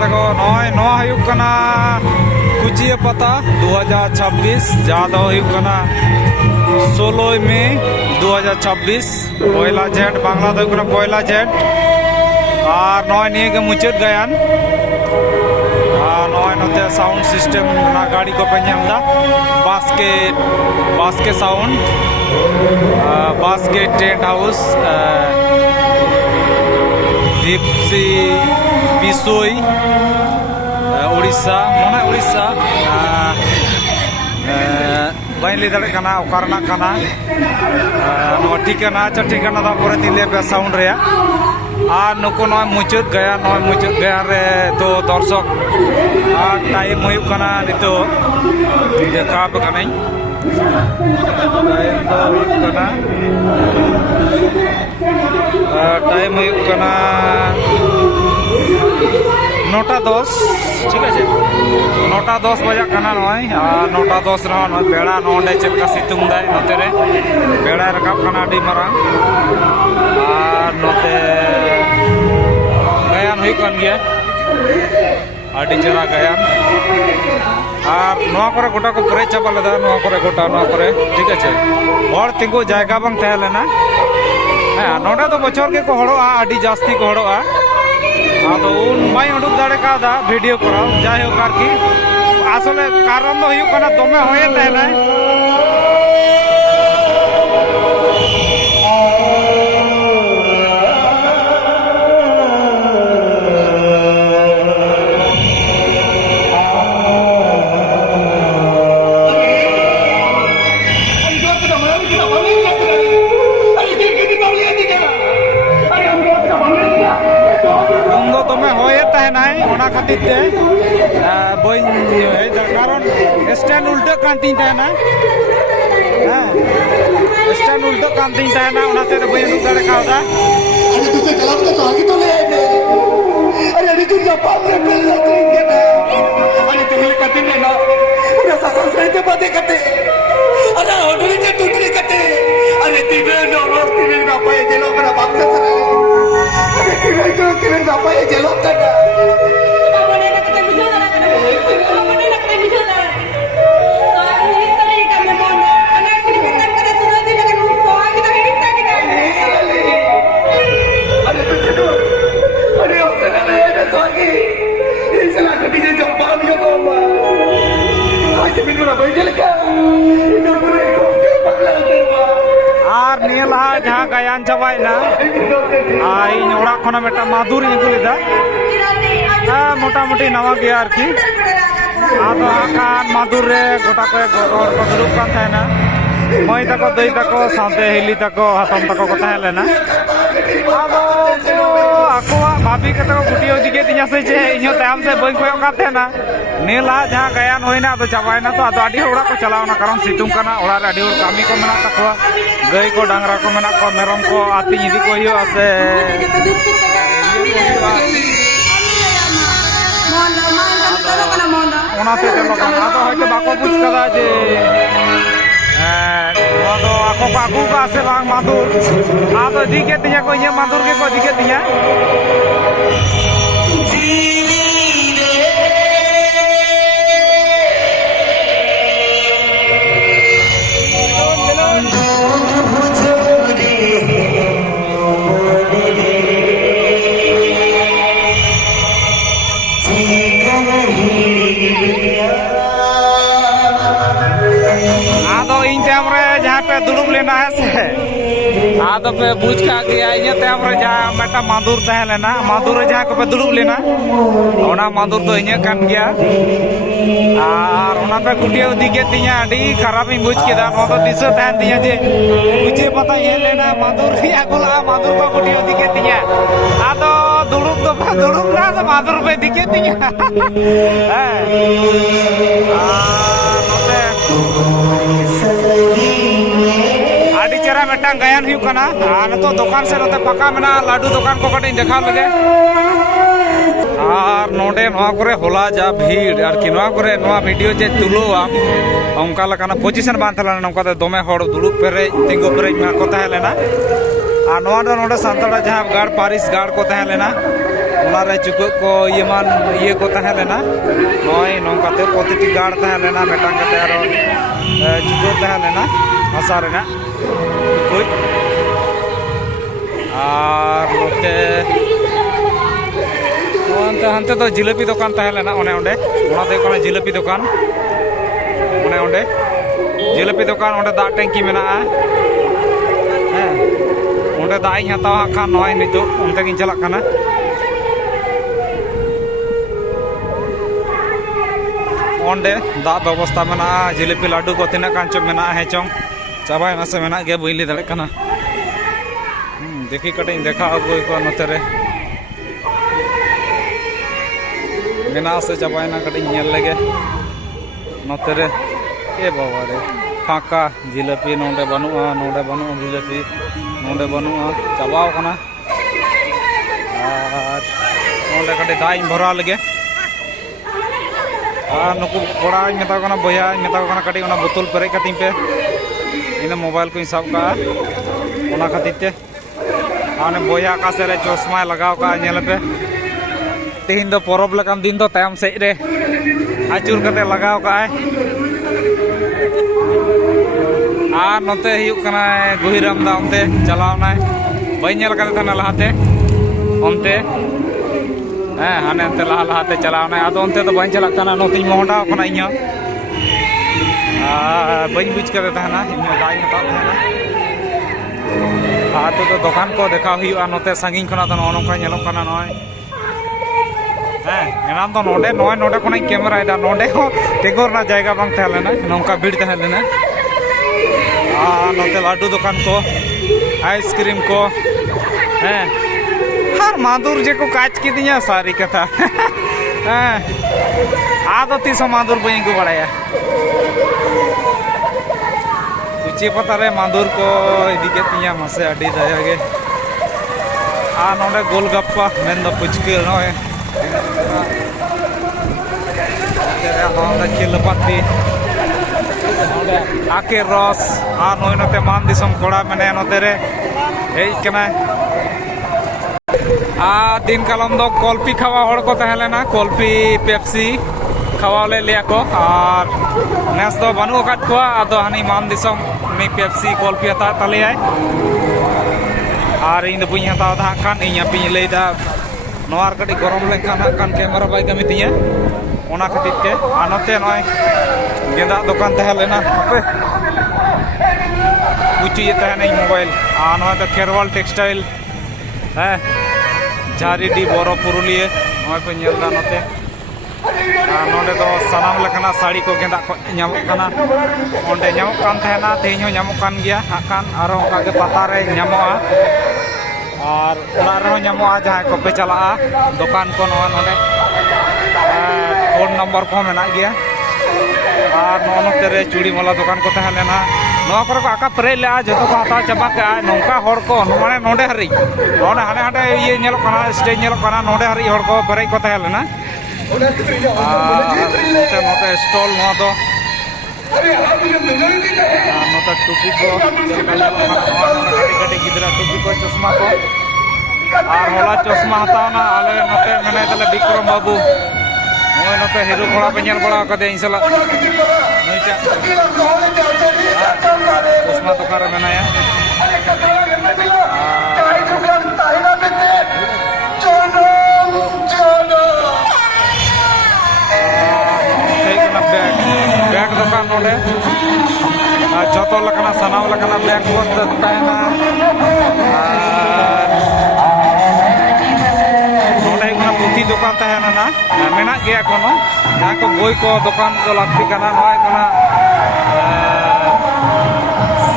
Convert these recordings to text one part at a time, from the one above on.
तको नॉय नोआ हुयुक कना कुचिया पता 2026 जहाँ दो हुयुक कना 16 मई 2026 पहला जेठ बांग्ला दो कना पहला जेठ और नॉय निये के मुचाद गायन नॉय नोते साउंड सिस्टम ना गाड़ी को पे नेमदा basket sound basket tent house दीपसी बिसोई उड़ीसा मना उड़ीसा बाइन ले दाड़े कना ओकारना कना नो ठिकाना ठिकाना दा परे दिले पे साउंड रे और नुको नॉय मुचाद गया रे तो दर्शक टाइम हुयुक कना नितो देखा बकनाई टाइम हुयुक कना 9:10 ठीक है 9:10 बजा कना नॉय 9:10 रहा नॉय बेड़ा नोंडे चलका सितुंग दाय नोते रे बेड़ा रकाब कना डी मरांग और नोते गायन हुयुक कन गया आडी चरा गायन और नोआ करे गोटा को परे चाबा लेदा नोआ करे गोटा नोआ करे ठीक है और तिंगु जायगा बांग तहे लेना हाँ नोडे तो बचर के को हड़ोआ आडी जास्ती को हड़ोआ आदो उन बाई उडुक दाड़े कादा वीडियो कराओ जाय हो कारकी आसले कारण दो हुयुक कना दमे होये तहेना खातिर कारण स्टैंड उल्टा कांती ना स्टैंड उल्टा कांती ना बी दाड़े का और निये लहा जहाँ गायन चाबायना इन ओड़ा खना मेटा माधुर अगू लेदा मोटामुटी नवा गया आरकी आदो आकान माधुर रे गोटा को रोड को दुरुब कान थायना मई तको दई तको साथे हिली तको हातम तको को थाय लेना आदो आकोआ भाभी के तको गुटियो दिगे तिया से जे इयो ताम से बई कोयो का थेना नेला जहाँ गायन होइना आदो चाबायना तो आदो आडी ओड़ा को चलावना कारण सितुंग कना ओड़ा रे आडी और कामी को मेना तको गई को डांगरा को मेना को मेरम को आती इदी को हियो आसे ओनाते तेलोकान आदो होयतो बाको बुझ कदा जे आदो आको बाकू का से बांग माधुर आदो दिके तिया को इया माधुर के को दिके तिया आदो इन टाइम रे जहाँ पे दुड़ुब लेना है से आदो पे बुझ का गया इन टाइम रे जहाँ मेटा माधुर तहे लेना माधुर जहाँ को पे दुड़ुब लेना ओना माधुर तो इन कान गया और ओना पे गुटिया दिगे तिया आडी खराब ही बुझ केदा नो तो दिसो तहन तिया जे बुझे पता ये लेना माधुर या गोला माधुर को गुटिया दिगे तिया आदो दुड़ुब तो दुड़ुब ना तो माधुर पे दिगे तिया आडी चेहरा मेटांग गायन हुयुक कना तो दुकान से नोते पका मेना लाडू दुकान को कटिंग देखा लगे और नोडे नोआ करे होला जा भीड़ और कि नोआ करे नोआ वीडियो जे तुलोआ ओंका लकाना पोजीशन बान थला नोका ते दोमे हड़ दुड़ुब पेरे तिंगु पेरे मा को तहे लेना और नोआ दो नोडे संतड़ा जहां गाड़ पारिस गाड़ को तहे लेना ᱚᱱᱟᱨᱮ ᱪᱩᱠᱟᱹᱜ ko ᱤᱭᱟᱹ ko ᱛᱟᱦᱮᱸ ᱞᱮᱱᱟ ᱱᱚᱜᱼᱚᱭ ᱱᱚᱝᱠᱟᱛᱮ ᱯᱨᱚᱛᱤᱴᱤ ᱜᱟᱲ ᱛᱟᱦᱮᱸ ᱞᱮᱱᱟ ᱢᱤᱫᱴᱟᱝ ᱠᱟᱛᱮ ᱟᱨᱚ ᱪᱩᱠᱟᱹᱜ ᱛᱟᱦᱮᱸ ᱞᱮᱱᱟ ᱦᱟᱥᱟ ᱨᱮᱱᱟᱜ ᱴᱩᱠᱩᱡ ᱟᱨ ᱱᱚᱛᱮ ᱦᱟᱱᱛᱮ ᱫᱚ ᱡᱤᱞᱟᱹᱯᱤ ᱫᱚᱠᱟᱱ ᱛᱟᱦᱮᱸ ᱞᱮᱱᱟ ᱚᱱᱮ ᱚᱸᱰᱮ ᱚᱱᱟ ᱫᱚ ᱦᱩᱭᱩᱜ ᱠᱟᱱᱟ ᱡᱤᱞᱟᱹᱯᱤ ᱫᱚᱠᱟन ᱚᱱᱮ ᱚᱸᱰे ᱡᱤᱞᱟᱹᱯᱤ ᱫᱚᱠᱟन ᱚᱸᱰᱮ ᱫᱟᱜ ᱴᱮᱝᱠᱤ ᱢᱮᱱᱟᱜᱼᱟ ᱦᱮᱸ ᱚᱸᱰᱮ ᱫᱟᱜ ᱤᱧ ᱦᱟᱛᱟᱣᱟ ᱠᱷᱟᱱ ᱱᱚᱜᱼᱚᱭ ᱱᱤᱛᱚᱜ ᱚᱱᱛᱮ ᱜᱤᱧ ᱪᱟᱞᱟᱜ ᱠᱟᱱᱟ ᱚᱸᱰᱮ ᱫᱟᱜ ᱵᱮᱵᱚᱥᱛᱷᱟ ᱢᱮᱱᱟᱜᱼᱟ ᱡᱤᱞᱟᱹᱯᱤ ᱞᱟᱹᱰᱩ ᱠᱚ ᱛᱤᱱᱟᱹᱜ ᱜᱟᱱ ᱪᱚ ᱢᱮᱱᱟᱜᱼᱟ ᱦᱮᱸ ᱪᱚᱝ ᱪᱟᱵᱟᱭᱮᱱᱟ ᱥᱮ ᱢᱮᱱᱟᱜ ᱜᱮᱭᱟ ᱵᱟᱹᱧ ᱞᱟᱹᱭ ᱫᱟᱲᱮᱭᱟᱜ ᱠᱟᱱᱟ देखी कटिंग देखा अगुई को नोतेरे मेना से चाबायना कटिंग नेल लगे नोतेरे ए बाबा रे फाका जिलेपी नोंडे बनुआ जिलेपी नोंडे बनुआ चाबाव कना और नोंडे कटिंग दाई भरा लगे और नुकु कोड़ा मेता कना बया मेता कना कटिंग ओना बोतल पेरे कटिंग पे इन मोबाइल को हिसाब का ओना खातिर ते आने बोया का से रे चश्मा लगाव का नेल पे तीन दो परब लकान दिन दो तायम से रे आचुर कते लगाव का आ नोते हुयुक कना गुहिराम दा ओनते चलावना बई नेल कते थाना लहाते ओनते हाने ओनते लहाते चलावना आदो ओनते तो बई चला कना नोती मोहडा कना इᱧ बई बुझ कते थाना इᱧ दाई हता थाना तो दुकान को देखा हुआ नोते संगीन खना तो नौका नेलोक कना नय एनाम तो नोडे नय नोडे खना कैमरा इदा नोडे हो टेगोर ना जायगा बांग तहे लेना नौका भीड़ तहे लेना नोते लाडू दुकान को आइसक्रीम को हर मादुर जे को काच की दिया सारी कथा आदो तीसो मादुर बई को बड़ाया कुची पतारे मादुर को इदी के तिया मासे अडी दया गे नोडे गोलगप्पा मेन दो पुचके नय नोडे खिलपाती नोडे आके रस नय नते मान दिसम कोड़ा मेने नते रे हेज कना दिन कालम दो कॉल्पी खावा हड़ को तहे लेना कॉल्पी पेप्सी खावाले लिया को और नेस दो बानु अकाट को आदो हानी मान दिसम मी पेप्सी कॉल्पी हता तले और इन दो बुई हता दा खान इन अपी लेदा नोआर कटी गरम लेखान खान कैमरा बाई कमी तिया ओना खातिर के नते नय गेंदा दुकान तहे लेना पूछी तहे नहीं मोबाइल नय तो खेरवाल टेक्सटाइल झारीडी बोरो पुरुलिया नय को नेलदा नते नोडे दो सानाम लेखाना साड़ी को गेंदा को ᱧᱟᱢᱚᱜ ᱠᱟᱱᱟ ओंडे ᱧᱟᱢᱚᱜ ᱠᱟᱱ ᱛᱟᱦᱮᱱᱟ ᱛᱮᱦᱮᱧ ᱦᱚᱸ ᱧᱟᱢᱚᱜ ᱠᱟᱱ ᱜᱮᱭᱟ ᱦᱟᱠᱟᱱ ᱟᱨᱚ ᱚᱱᱠᱟ ᱜᱮ ᱯᱟᱛᱟ ᱨᱮ ᱧᱟᱢᱚᱜᱼᱟ और ओड़ा रे ᱧᱟᱢᱚᱜᱼᱟ ᱡᱟᱦᱟᱸ ᱠᱚ ᱯᱮ ᱪᱟᱞᱟᱜᱼᱟ दुकान को नोआ नोडे फोन नंबर को मेना गया और नोते रे चूड़ी माला दुकान को तहे लेना नोआ पर को आका परे ले जतो को हता चाबा के नौका हड़ को माने नोडे हरी नोडे हाने हाटे ये नेलो कना स्टेज नेलो कना नोडे हरी हड़ को परे को तहे लेना नोते स्टॉल नोआ दो नोते टुपी को कटी गिदरा टुपी को चश्मा को और होला चश्मा हतावना आले नोते मेने तले विक्रम बाबू नोय नोते हिरो घोड़ा पे नेल बड़ा कदे इंसला नोइटा चश्मा तो कार मेनाया बैग दुकान नोडे जतो लकना सनाव लकना बैग को तहना नोडे कना पुथी दुकान तहना ना मेना गया कोनो जहां को बोई को दुकान को लागती कना नय कना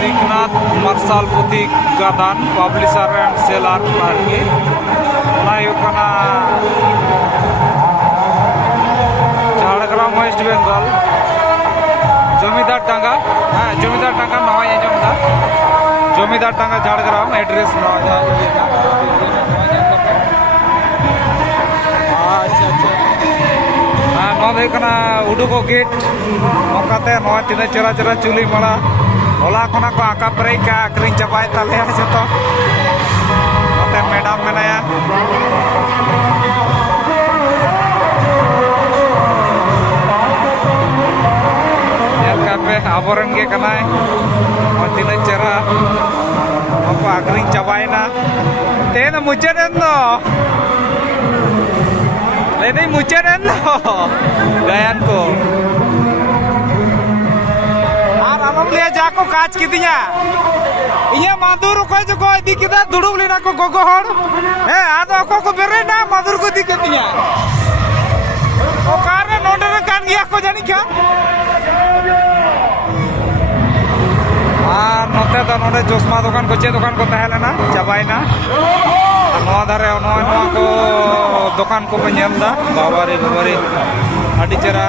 सिकनाथ मार्शल पुथी गादान पब्लिशर एंड सेलर आरकी ओना कना झाड़ग्राम वेस्ट बेंगल जमीदार टांगा जमीदार टांगा नवा आंजमदा जमीदार टांगा झाड़ग्राम एड्रेस अच्छा अच्छा उडुको गेट नौकाते तीन चेरा चेरा चुली माला होला खना को आका परे का आक्रिंग चाबाय ताले जो मैडम मेनाया आबोरन के कनाय तीन चेहरा आखरी चाबायना तेन मुचादेन दो लेदे मुचादेन दो गायन को और आलम लिया जाको काज किदिया इया मादुर को जो को दी किदा दुडुब लेना को गोगो हर आदो को बेरे ना मादुर को दी किदिया ओ कारने नोंडे रे कान गिया को जानी क्या আর নতে তো নতে চশমা দোকান করছে দোকান করতে হলে না চাবাইনা আর নয়া ধারে নয় নয়া কো দোকান কো পেঞ্জেলদা বাবারে বাবারে আডি চেরা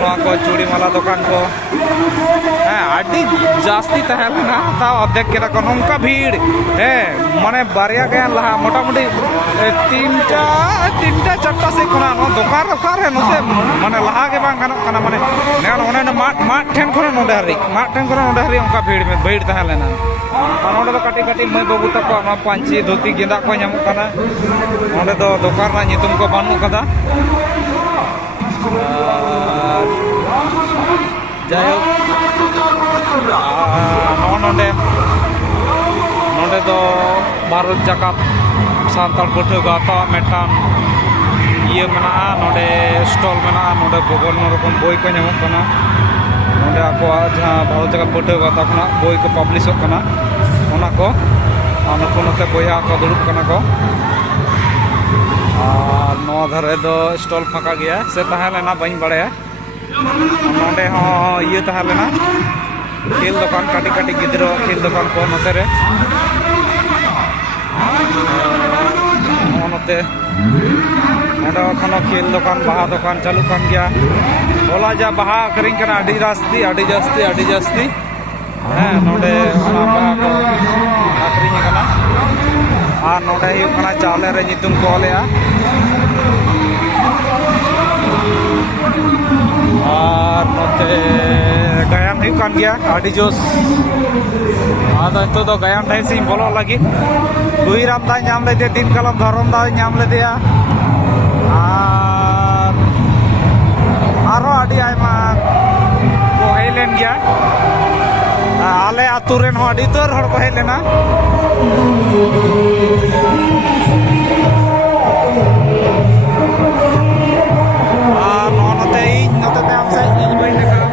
নয়া কো চুড়ি মালা দোকান কো হ্যাঁ আডি জাস্তি তাহলে না তাও অর্ধেক কেটা কো নঙ্কা ভিড় হ্যাঁ মানে বারিয়া গান লাহা মোটামুটি তিনটা চারটা সে কোনা দোকান রকার নতে মানে লাহা গে বাং গানো কানা মানে নেন ওনে মাঠ ঠেন করে নোডে হারি মাঠ ঠেন করে নোডে হারি অঙ্কা ভিড় তাহলে না আর নোডে তো কাটি কাটি মই বাবু তাকো আমা পাঞ্চি ধুতি গেঁদা কো ᱧᱟᱢᱚᱜ ᱠᱟᱱᱟ নোডে তো দোকান ᱨᱮᱱᱟᱜ ᱧᱩᱛᱩᱢ ᱠᱚ ᱵᱟᱹᱱᱩᱜ ᱠᱟᱫᱟ যাইহোক নোডে তো ভারত জাকাত सानताल पाठा गाता मेटान ये मना नोडे स्टॉल मना नोडे बगल रकम बोई को नामक कना नोडे आको जहां भारत जगत पाठा गाता कना बोई को पब्लिश कना ओना को नुकु नते बोया को दुड़ुब कना को और नवा धारे दो स्टॉल फाका गया से ताहलेना बाइन बाड़ाया नोडे हो ये ताहलेना खेल दुकान काटी काटी गिद्रो खेल दुकान को नते रे खेल दुकान बहा दुकान चालू कान गया होला जा बहा आखरिंग कना अडी जास्ती हाँ नोडे बहा को आखरिंग कना और नोडे हुई कना चावले रे नितुम को लेया और नोते गायन हुई कान गया अडी जोस आदो तो दो गायन टाइम से बोलो लगी गुईराम दा नाम ले दे दिन कलम धरम दा नाम ले दिया आरो आडी आयमा को हेलेन गया आले आतु रेन हो आडी तोर हड़ को हेलेना आ नोते ताम से इन बई ने काम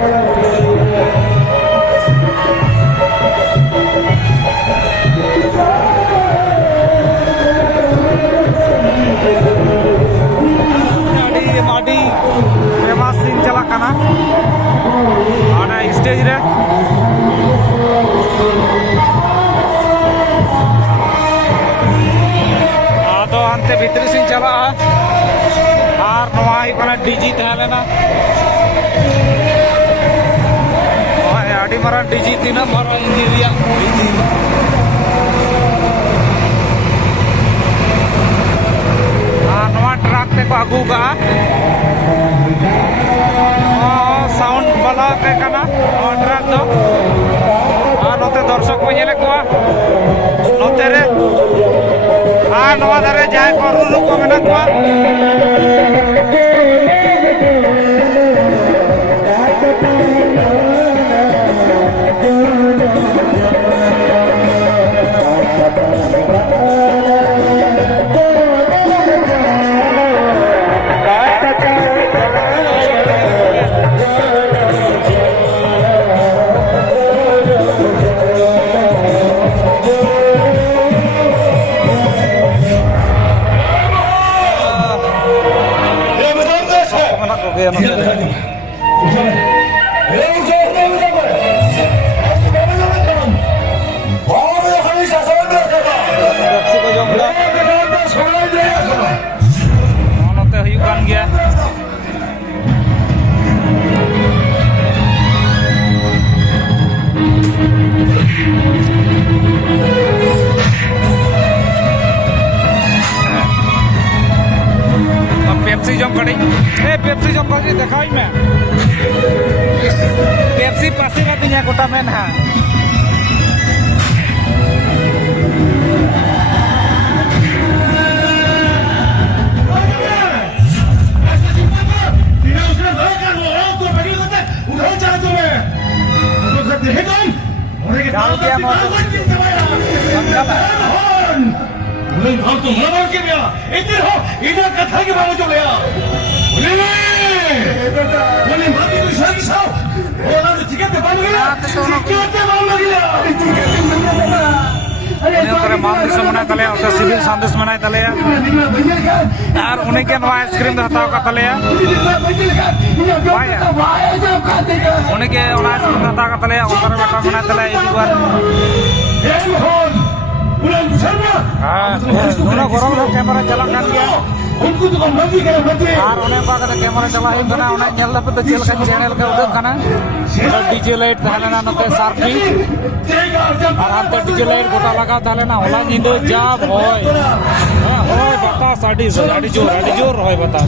फेमस सीन चला कना आना स्टेज रे आदो अंते भीतरी सीन चला और नवा ही कना डीजी तहलेना ओए आडी मारा डीजी तीना मारा इंजीरिया डीजी ट्रक ते को आगू का साउंड वाला के कना ट्रक दो नोते दर्शक को नेले को नोते रे नवा धारे जाय को रुरु को मेना को पेप्सी जम कड़ी पेप्सी जम कड़ी देखाई में पेप्सी पासी का दिया गोटा में ना उधर जा तुम्हें waktu melawan kimia itu ini kata ke bawa coba ya boleh mati tu sari sao orang tu tiket bawa gila tiket bawa gila उन्हें करे मान दिसो मना तले और सिविल संदेश मना तले और उन्हें के नवा आइसक्रीम हताव का तले उन्हें के आइसक्रीम हताव का तले और बेटा मना तले एक बार उन्हें गरम रो कैमरा चला कर दिया उनको तो मर्जी करे मर्जी और उन्हें बात कैमरा चला ही बना उन्हें नेल पे तो चल का चैनल का उदक करना डीजे लाइट थालेना नते सार्फी और अंते डीजे लाइट गोटा लगा थालेना होला निंदो जाब होय होय बता साडी जोर होय बता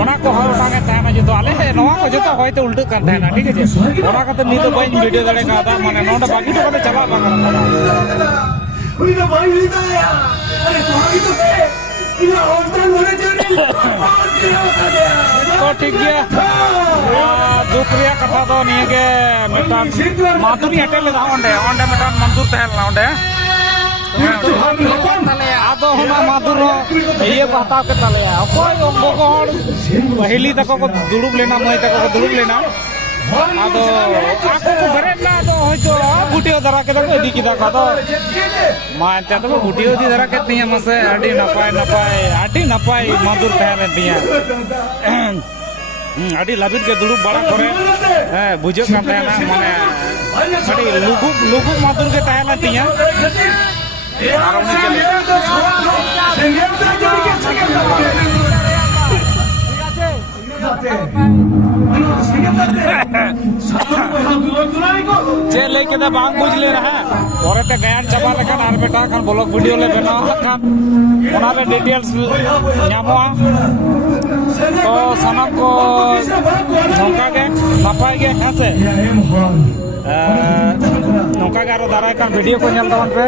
ओना को हर उठाके ताना जे तो आले नवा को जतो होय तो उल्टा कर देना ठीक है ओना का तो नी तो बाई वीडियो दले का दा माने नोंड बाकी तो कते चला बांगा उनी तो भाई लीता है अरे तुम्हारी तो ये औरतें होने चाहिए तो ठीक गया दूसरी कथा तो नहीं के मिटान माधुरी हटेल दा ओंडे मिटान मंदुर तहल ना ओंडे आदो होना माधुर ये बहता के तले अकोय ओंगो को पहली तक को दुड़ुब लेना मई तक को दुड़ुब लेना आदो आको को बरे ना तो होइतो गुटियो धरा के तक इदी किदा का तो मान ते तो गुटियो दी धरा के तिया मसे आडी नपाय माधुर तहले तिया आडी लाबिट के दुड़ुब बड़ा करे बुझो का तहना माने आडी लुगु माधुर के तहले तिया और उन्हें चे लेके दे बांग बुझ ले रहा और ते गायन चबा लेकन आर बेटा खान ब्लॉग वीडियो ले बनाओ खान ओना रे डिटेल्स ᱧᱟᱢᱚᱜᱼᱟ तो सनम को नौका के नपाय के हेसे नौका के आरो दाराय कान वीडियो को ñel तवन पे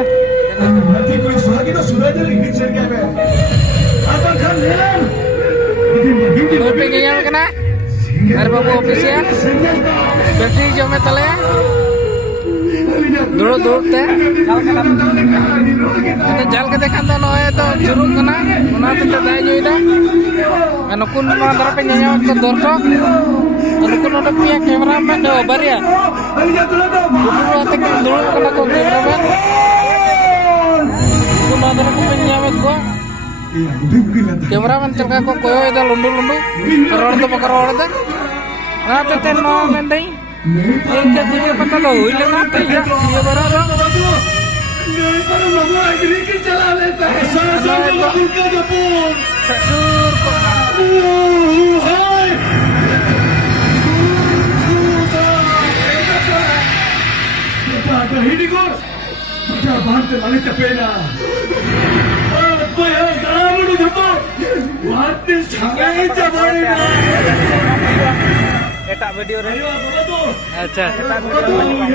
तो पे के ñel kana अरे बाबू ऑफिशियल बैटरी जो में तले दूर ते जल के देखा तो नए तो जुरुक कना उना तो दाय जोइदा नुकुन नो दरा पे ñaña को दर्शक नुकुन नो पिया कैमरा में दो बारिया दूर आते के दूर कना को कैमरा में नुकुन नो दरा को ñaña को कैमरा में चलका को कोयो इदा लुंडू रोड तो पकड़ रोड दे ना तो ते नो में नहीं एक के तुझे पता तो हुई लेना तो ये बराबर नहीं पर मगो एग्री की चला लेता है ससुर का जपूर ससुर को हाय बात हिडी को क्या बात से माने चपेना ओए गामडू जपो बात छाए जबाड़ेना एटा वीडियो रे अच्छा एटा वीडियो